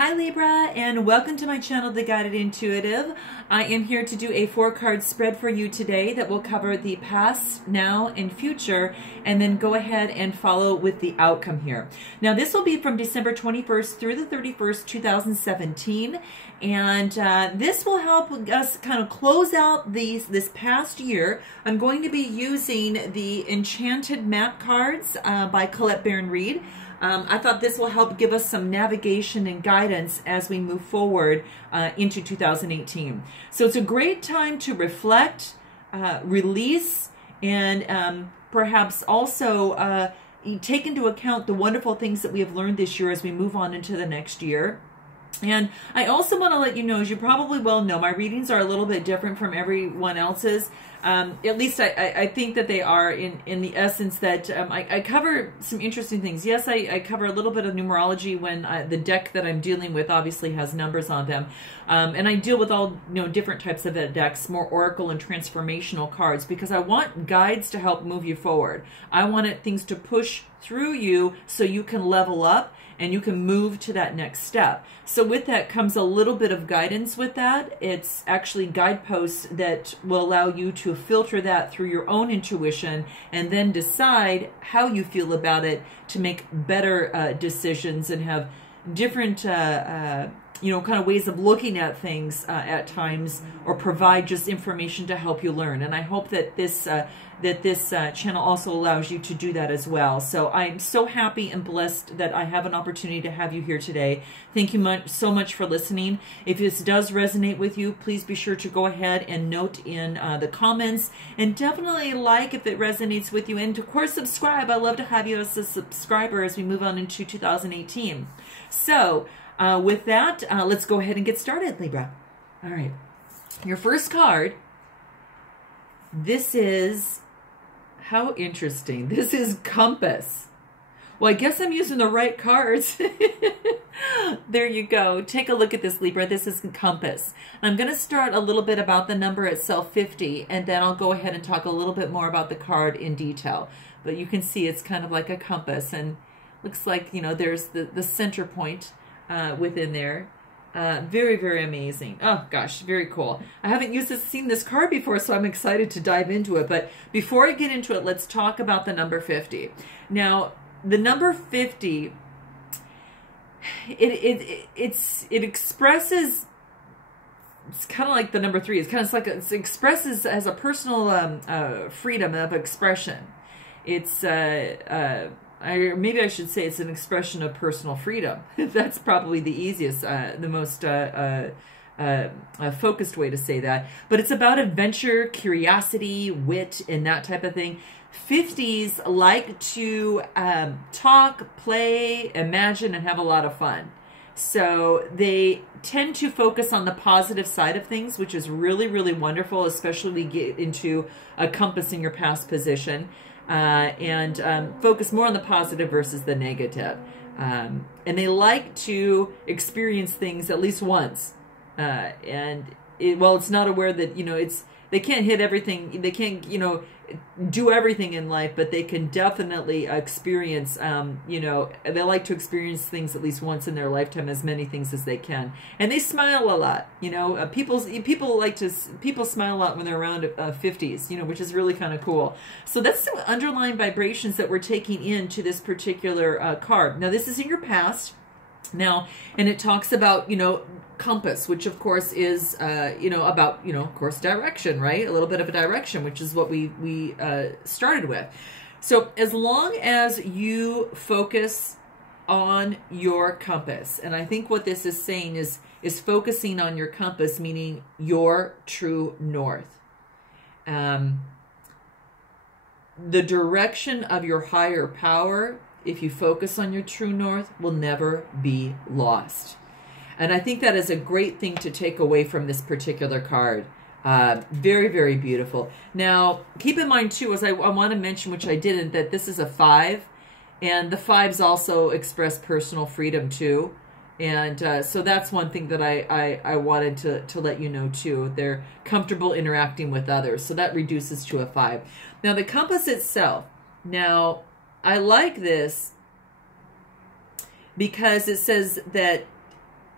Hi Libra, and welcome to my channel, The Guided Intuitive. I am here to do a 4-card spread for you today that will cover the past, now, and future, and then go ahead and follow with the outcome here. Now this will be from December 21st through the 31st, 2017, and this will help us kind of close out this past year. I'm going to be using the Enchanted Map cards by Colette Baron-Reid. I thought this will help give us some navigation and guidance as we move forward into 2018. So it's a great time to reflect, release, and perhaps also take into account the wonderful things that we have learned this year as we move on into the next year. And I also want to let you know, as you probably well know, my readings are a little bit different from everyone else's. At least I think that they are in the essence that I cover some interesting things. Yes, I cover a little bit of numerology when the deck that I'm dealing with obviously has numbers on them. And I deal with all different types of decks, more oracle and transformational cards, because I want guides to help move you forward. I wanted things to push through you so you can level up and you can move to that next step. So with that comes a little bit of guidance with that. It's actually guideposts that will allow you to filter that through your own intuition and then decide how you feel about it to make better decisions and have different kind of ways of looking at things at times, or provide just information to help you learn. And I hope that this channel also allows you to do that as well. So I'm so happy and blessed that I have an opportunity to have you here today. Thank you so much for listening. If this does resonate with you, please be sure to go ahead and note in the comments, and definitely like if it resonates with you, and of course subscribe. I love to have you as a subscriber as we move on into 2018. So with that, let's go ahead and get started, Libra. All right, your first card, this is, how interesting, this is Compass. Well, I guess I'm using the right cards. There you go. Take a look at this, Libra. This is Compass. I'm going to start a little bit about the number itself, 50, and then I'll go ahead and talk a little bit more about the card in detail. But you can see it's kind of like a compass, and looks like, there's the center point within there. Very, very amazing. Oh gosh, very cool. I haven't seen this card before, so I'm excited to dive into it. But before I get into it, let's talk about the number 50. Now, the number 50, it expresses, it's kind of like the number 3. It's kind of like it expresses as a personal freedom of expression. It's maybe I should say it's an expression of personal freedom. That's probably the easiest, the most focused way to say that. But it's about adventure, curiosity, wit, and that type of thing. 50s like to talk, play, imagine, and have a lot of fun. So they tend to focus on the positive side of things, which is really, really wonderful, especially when we get into a compass in your past position. And focus more on the positive versus the negative. And they like to experience things at least once. Well, it's not aware that, they can't hit everything. They can't, do everything in life, but they can definitely experience, they like to experience things at least once in their lifetime, as many things as they can. And they smile a lot, people smile a lot when they're around 50s, which is really kind of cool. So that's the underlying vibrations that we're taking into this particular card. Now, this is in your past. Now, and it talks about, compass, which of course is, about, of course, direction, right? A little bit of a direction, which is what we started with. So as long as you focus on your compass, and I think what this is saying is focusing on your compass, meaning your true north. The direction of your higher power, if you focus on your true north, will never be lost. And I think that is a great thing to take away from this particular card. Very, very beautiful. Now, keep in mind, too, as I want to mention, which I didn't, that this is a 5. And the 5s also express personal freedom, too. And so that's one thing that I wanted to let you know, too. They're comfortable interacting with others. So that reduces to a 5. Now, the compass itself. Now, I like this because it says that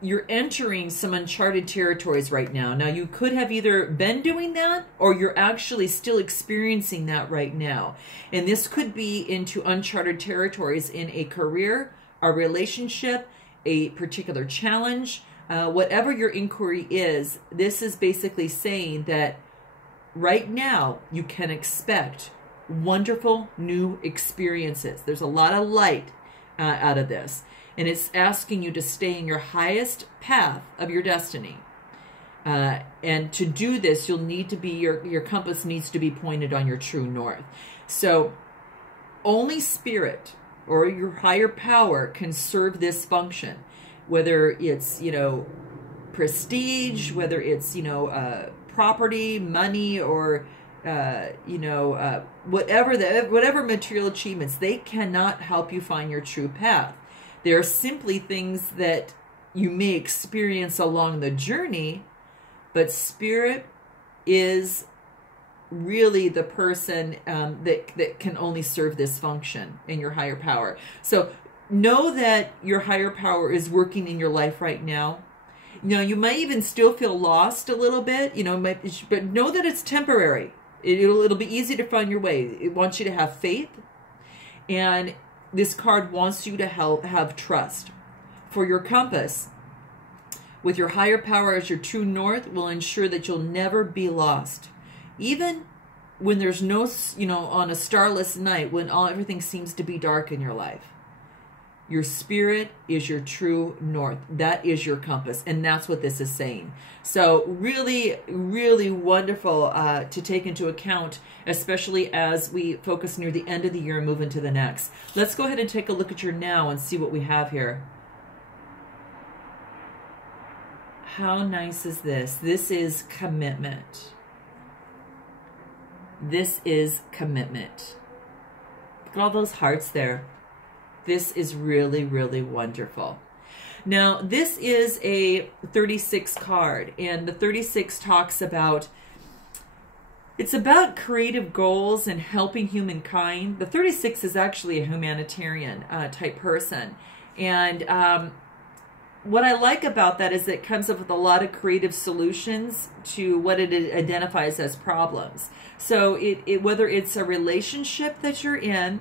you're entering some uncharted territories right now. Now, you could have either been doing that or you're actually still experiencing that right now. And this could be into uncharted territories in a career, a relationship, a particular challenge. Whatever your inquiry is, this is basically saying that right now you can expect wonderful new experiences. There's a lot of light out of this. And it's asking you to stay in your highest path of your destiny. And to do this, you'll need to be, your compass needs to be pointed on your true north. So only spirit or your higher power can serve this function. Whether it's, prestige, whether it's, property, money, or, whatever material achievements, they cannot help you find your true path. There are simply things that you may experience along the journey, but spirit is really the person that can only serve this function in your higher power. So know that your higher power is working in your life right now. You might even still feel lost a little bit, but know that it's temporary. It'll be easy to find your way. It wants you to have faith, and this card wants you to have trust. For your compass, with your higher power as your true north, will ensure that you'll never be lost. Even when there's no, on a starless night, when everything seems to be dark in your life. Your spirit is your true north. That is your compass. And that's what this is saying. So really, really wonderful to take into account, especially as we focus near the end of the year and move into the next. Let's go ahead and take a look at your now and see what we have here. How nice is this? This is commitment. This is commitment. Look at all those hearts there. This is really, really wonderful. Now, this is a 36 card, and the 36 talks about, it's about creative goals and helping humankind. The 36 is actually a humanitarian type person. And what I like about that is it comes up with a lot of creative solutions to what it identifies as problems. So whether it's a relationship that you're in,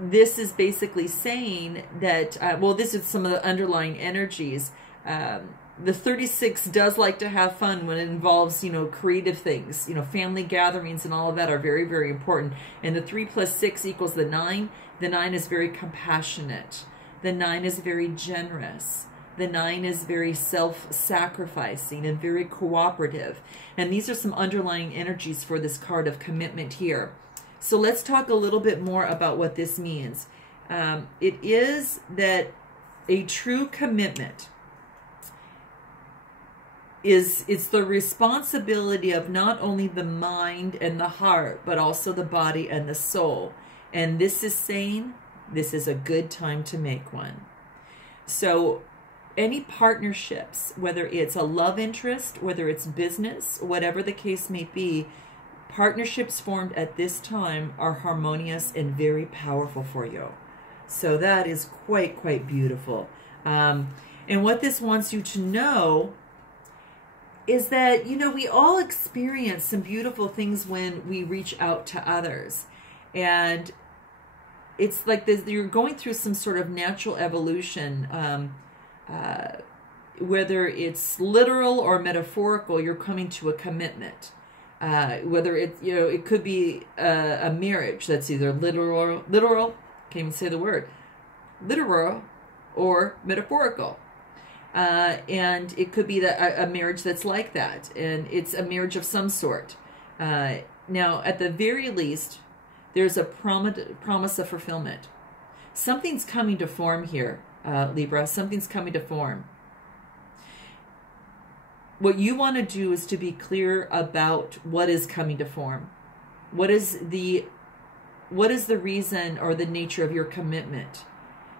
this is basically saying that, this is some of the underlying energies. The 36 does like to have fun when it involves, creative things. Family gatherings and all of that are very, very important. And the 3 + 6 = the 9. The 9 is very compassionate. The 9 is very generous. The 9 is very self-sacrificing and very cooperative. And these are some underlying energies for this card of commitment here. So let's talk a little bit more about what this means. It is that a true commitment it's the responsibility of not only the mind and the heart, but also the body and the soul. And this is saying this is a good time to make one. So any partnerships, whether it's a love interest, whether it's business, whatever the case may be, partnerships formed at this time are harmonious and very powerful for you. So that is quite beautiful. And what this wants you to know is that, we all experience some beautiful things when we reach out to others. And it's like this, you're going through some sort of natural evolution. Whether it's literal or metaphorical, you're coming to a commitment. Whether it's, it could be a marriage that's either literal, can't even say the word, literal or metaphorical. And it could be a marriage that's like that, and it's a marriage of some sort. Now, at the very least, there's a promise of fulfillment. Something's coming to form here, Libra. Something's coming to form. What you want to do is to be clear about what is coming to form. What is the reason or the nature of your commitment?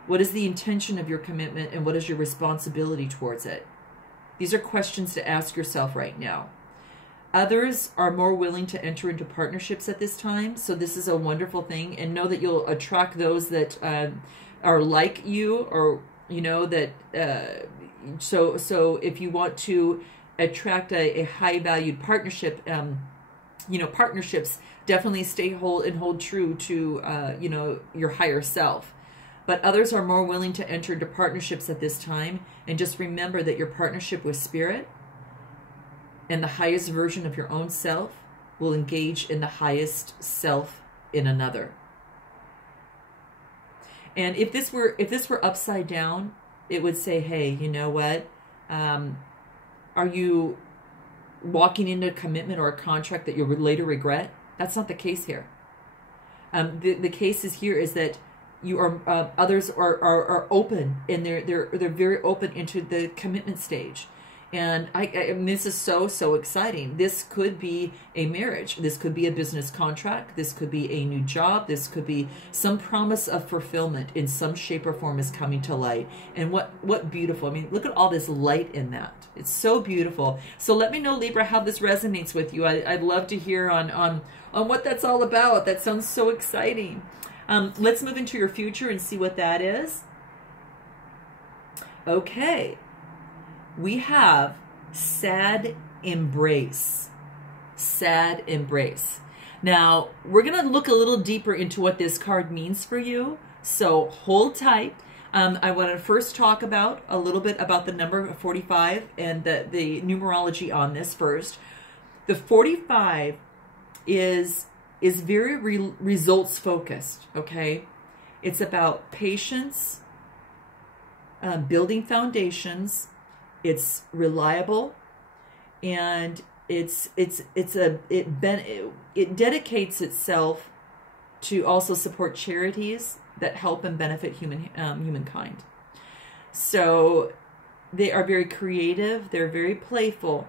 What is the intention of your commitment, and what is your responsibility towards it? These are questions to ask yourself right now. Others are more willing to enter into partnerships at this time, so this is a wonderful thing. And know that you'll attract those that are like you, or you know, that so if you want to attract a high valued partnership, you know, partnerships definitely hold true to you know, your higher self. But others are more willing to enter into partnerships at this time. And just remember that your partnership with spirit and the highest version of your own self will engage in the highest self in another. And if this were upside down, it would say, hey, you know what? Are you walking into a commitment or a contract that you would later regret? That's not the case here. The case is here is that you are others are open, and they're very open into the commitment stage. And I mean, this is so exciting. This could be a marriage. This could be a business contract. This could be a new job. This could be some promise of fulfillment in some shape or form is coming to light. And what beautiful. I mean, look at all this light in that. It's so beautiful. So let me know, Libra, how this resonates with you. I'd love to hear on what that's all about. That sounds so exciting. Let's move into your future and see what that is. Okay. We have sad embrace. Sad embrace. Now, we're going to look a little deeper into what this card means for you. So hold tight. I want to first talk about a little bit about the number 45 and the numerology on this first. The 45 is very results focused, okay? It's about patience, building foundations. It's reliable, and it dedicates itself to also support charities that help and benefit humankind. So they are very creative. They're very playful.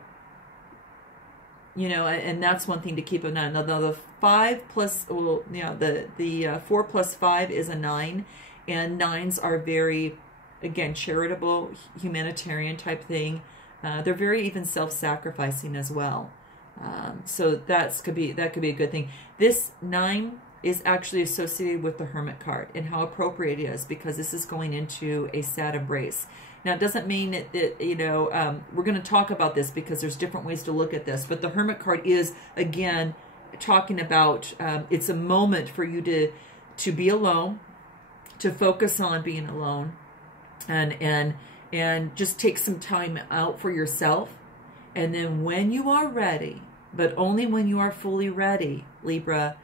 You know, and that's one thing to keep in mind. Now the 5 plus, well, yeah, the 4 plus 5 is a 9, and 9s are very, again, charitable, humanitarian type thing. They're very even self-sacrificing as well. So that could be a good thing. This 9 is actually associated with the Hermit card, and how appropriate it is, because this is going into a sad embrace. Now, it doesn't mean that you know, we're going to talk about this because there's different ways to look at this, but the Hermit card is, again, talking about it's a moment for you to be alone, to focus on being alone, and just take some time out for yourself. And then when you are ready, but only when you are fully ready, Libra,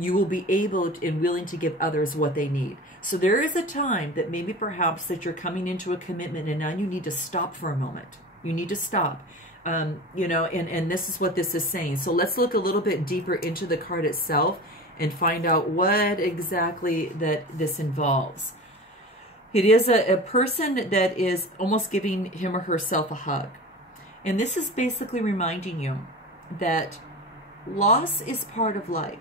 you will be able and willing to give others what they need. So there is a time that maybe perhaps that you're coming into a commitment, and now you need to stop for a moment. You need to stop. You know, and this is what this is saying. So let's look a little bit deeper into the card itself and find out what exactly that this involves. It is a person that is almost giving him or herself a hug. And this is basically reminding you that loss is part of life,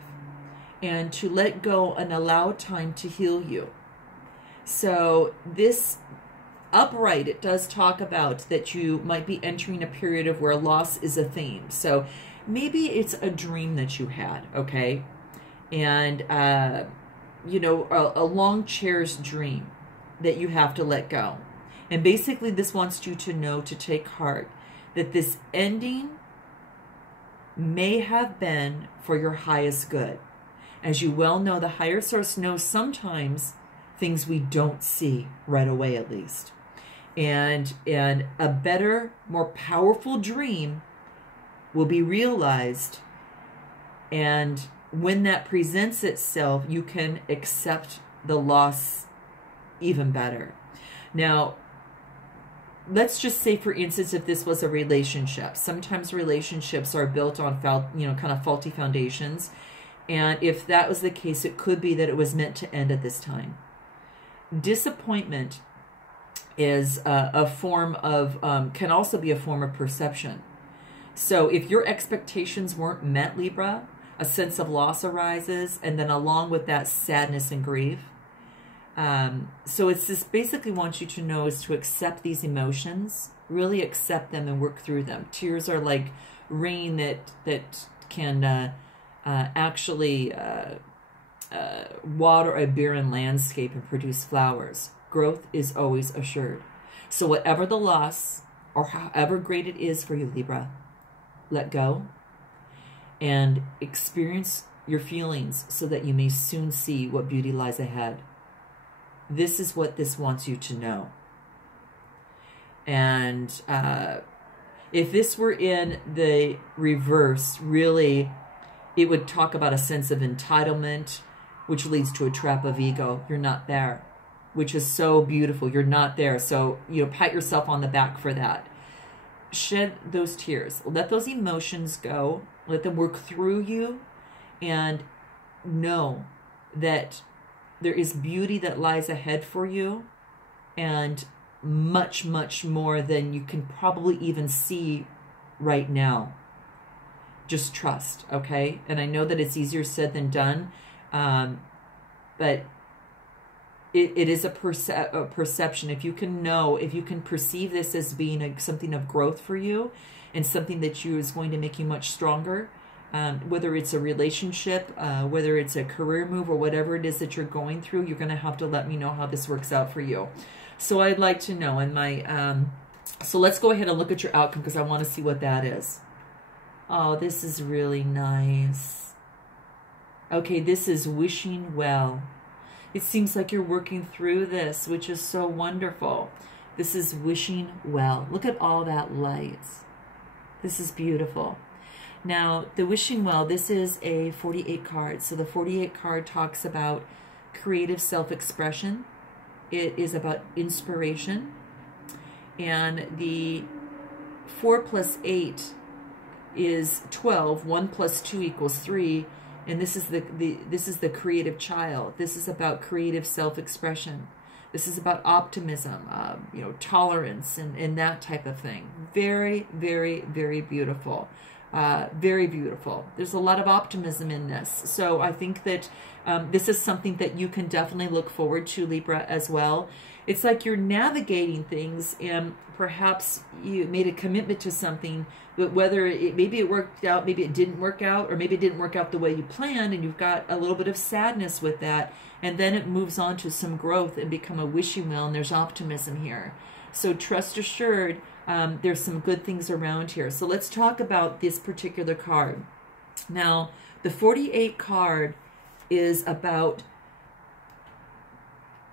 and to let go and allow time to heal you. So this upright, it does talk about that you might be entering a period of where loss is a theme. So maybe it's a dream that you had, okay? And, you know, a long cherished dream that you have to let go. And basically this wants you to know, to take heart, that this ending may have been for your highest good. As you well know, the higher source knows sometimes things we don't see right away, at least. And a better, more powerful dream will be realized. And when that presents itself, you can accept the loss even better. Now, let's just say, for instance, if this was a relationship. Sometimes relationships are built on, you know, kind of faulty foundations. And if that was the case, it could be that it was meant to end at this time. Disappointment is a form of, can also be a form of perception. So if your expectations weren't met, Libra, a sense of loss arises, and then along with that, sadness and grief. So it's just basically wants you to know is to accept these emotions, really accept them and work through them. Tears are like rain that can actually water a barren landscape and produce flowers. growth is always assured. So whatever the loss or however great it is for you, Libra, let go and experience your feelings so that you may soon see what beauty lies ahead. This is what this wants you to know. And if this were in the reverse, really, it would talk about a sense of entitlement, which leads to a trap of ego. You're not there, which is so beautiful. You're not there. So, pat yourself on the back for that. Shed those tears. Let those emotions go. Let them work through you. And know that there is beauty that lies ahead for you. And much, much more than you can probably even see right now. Just trust, okay? And I know that it's easier said than done, but it is a perception. If you can perceive this as being something of growth for you and something that is going to make you much stronger, whether it's a relationship, whether it's a career move, or whatever it is that you're going through, you're going to have to let me know how this works out for you. So I'd like to know. And so let's go ahead and look at your outcome, because I want to see what that is. Oh, this is really nice. Okay, this is wishing well. It seems like you're working through this, which is so wonderful. This is wishing well. Look at all that light. This is beautiful. Now, the wishing well, this is a 48 card. So the 48 card talks about creative self-expression. It is about inspiration. And the 4 plus 8 is 12. 1 plus 2 equals 3. And this is the creative child. This is about creative self-expression. This is about optimism, tolerance, and that type of thing. Very, very, very beautiful. Very beautiful. There's a lot of optimism in this. So I think that this is something that you can definitely look forward to, Libra, as well. It's like you're navigating things, and perhaps you made a commitment to something, but maybe it worked out, maybe it didn't work out, or maybe it didn't work out the way you planned, and you've got a little bit of sadness with that, and then it moves on to some growth and become a wishing well, and there's optimism here. So trust assured, there's some good things around here. So let's talk about this particular card. Now, the 48 card is about,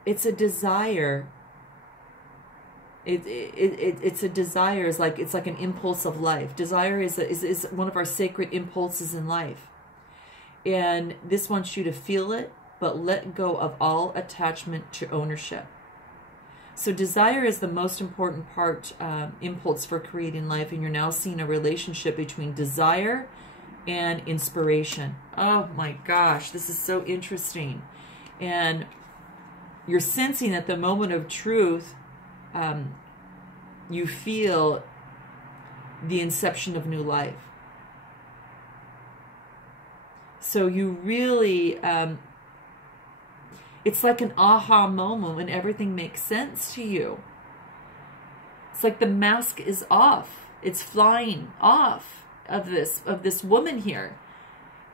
it's a desire. It's a desire. It's like an impulse of life. Desire is one of our sacred impulses in life. And this wants you to feel it, but let go of all attachment to ownership. So desire is the most important impulse for creating life, and you're now seeing a relationship between desire and inspiration. Oh my gosh, this is so interesting. And you're sensing at the moment of truth, you feel the inception of new life. So you really... it's like an aha moment when everything makes sense to you. It's like the mask is off. It's flying off of this woman here.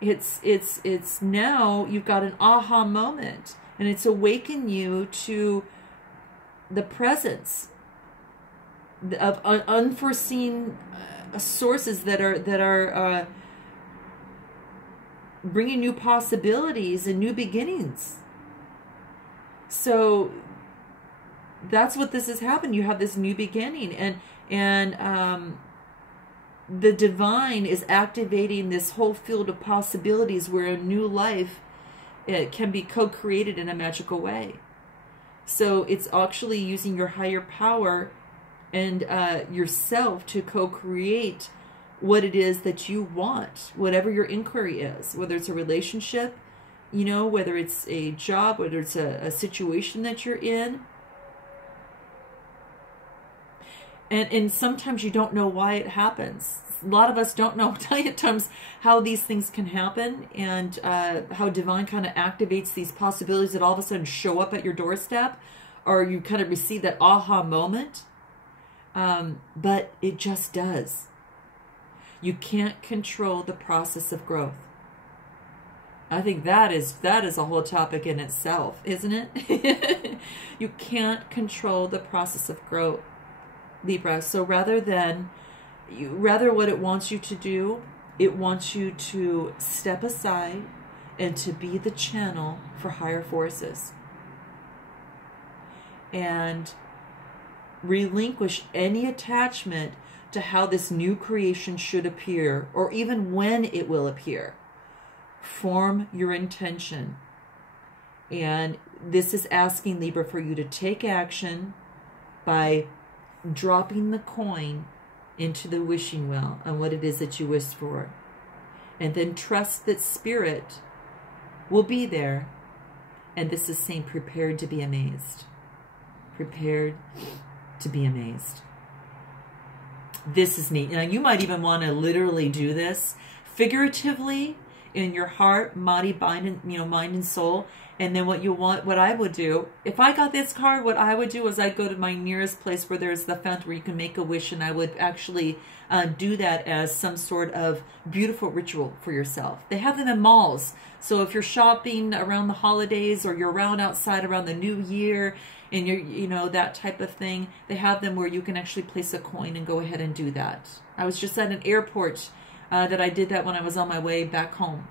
It's now you've got an aha moment, and it's awakened you to the presence of unforeseen sources that are bringing new possibilities and new beginnings. So that's what this has happened. You have this new beginning, and the divine is activating this whole field of possibilities where a new life can be co-created in a magical way. So it's actually using your higher power and yourself to co-create what it is that you want, whatever your inquiry is, whether it's a relationship, whether it's a job, whether it's a situation that you're in. And sometimes you don't know why it happens. A lot of us don't know, at times, how these things can happen, and how divine kind of activates these possibilities that all of a sudden show up at your doorstep, or you kind of receive that aha moment. But it just does. You can't control the process of growth. I think that is a whole topic in itself, isn't it? You can't control the process of growth, Libra. So rather what it wants you to do, it wants you to step aside and to be the channel for higher forces. And relinquish any attachment to how this new creation should appear, or even when it will appear. Form your intention. And this is asking, Libra, for you to take action by dropping the coin into the wishing well on what it is that you wish for. And then trust that Spirit will be there. And this is saying, prepared to be amazed. Prepared to be amazed. This is neat. Now, you might even want to literally do this figuratively in your heart, body, mind, and soul. And then what I would do, if I got this card, what I would do is I'd go to my nearest place where there's the fountain where you can make a wish, and I would actually do that as some sort of beautiful ritual for yourself. They have them in malls. So if you're shopping around the holidays, or you're around outside around the new year, and you're, that type of thing, they have them where you can actually place a coin and go ahead and do that. I was just at an airport that I did that when I was on my way back home.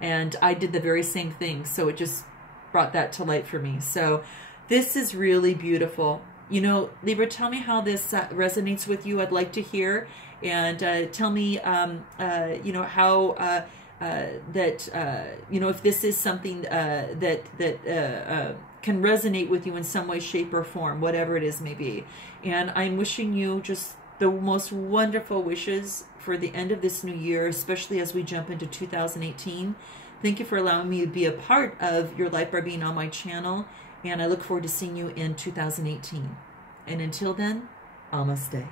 And I did the very same thing. So it just brought that to light for me. So this is really beautiful. Libra, tell me how this resonates with you. I'd like to hear. And tell me, how if this is something that can resonate with you in some way, shape, or form, whatever it is may be. And I'm wishing you just the most wonderful wishes for the end of this new year, especially as we jump into 2018. Thank you for allowing me to be a part of your life by being on my channel, and I look forward to seeing you in 2018. And until then, namaste.